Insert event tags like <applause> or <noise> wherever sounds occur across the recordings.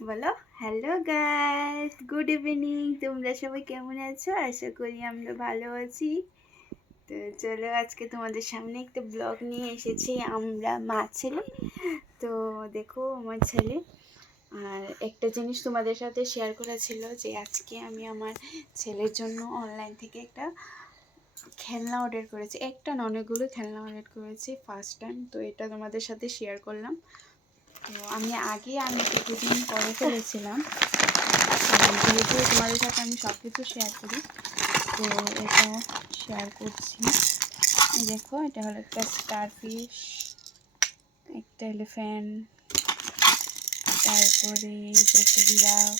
বলো hello guys good evening তোমরা সবাই কেমন আছো? আশা করি আমরা ভালো আছি। তো চলো, আজকে তোমাদের সামনে একটা ব্লগ নিয়ে এসেছি আমরা মা ছেলে। তো দেখো, আমার ছেলে। আর একটা জিনিস তোমাদের সাথে শেয়ার করা ছিল যে আজকে আমি আমার ছেলের জন্য অনলাইন থেকে একটা খেলনা অর্ডার করেছি। একটা না অনেকগুলো খেলনা অর্ডার করেছি ফার্স্ট টাইম তো এটা তোমাদের সাথে শেয়ার করলাম। তো আমি আগে আমি কিছুদিন করে ফেলেছিলাম। যেহেতু তোমাদের সাথে আমি সব কিছু শেয়ার করি তো এটা শেয়ার করছি। দেখো এটা হলো একটা স্টার ফিশ একটা এলিফ্যান্ট তারপরে একটা বিড়াল।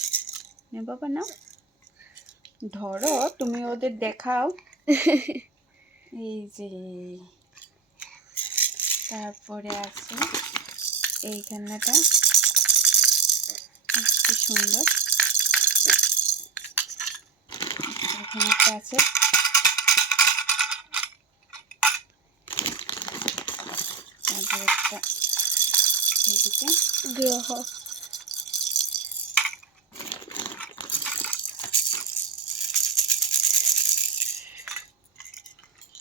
বাবা না ধরো তুমি ওদের দেখাও। <laughs> এই যে। তারপরে আছে এই খেলনাটা। কি সুন্দর। এখানে একটা আছে। তারপর একটা গ্রহ।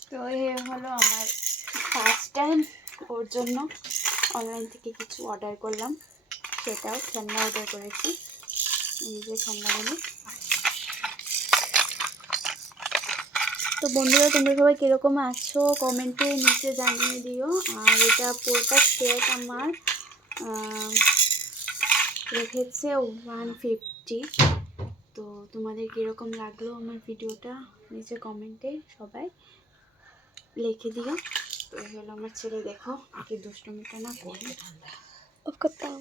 তো এ হলো আমার ফার্স্ট টাইম ওর জন্য। অনলাইন থেকে কিছু অর্ডার করলাম। সেটাও খেলনা অর্ডার করেছি। এই যে তো বন্ধুরা, তোমরা সবাই কীরকম আছো? কমেন্টে নিচে জানিয়ে দিও। আর এটা পুরোটা সেট আমার রেখেছে ওয়ান ফিফটি তো তোমাদের কীরকম লাগল আমার ভিডিওটা নিচে কমেন্টে সবাই লিখে দিও। তো এই হলো আমার ছেলে দেখো কি দুষ্টমিটা না করে। তাও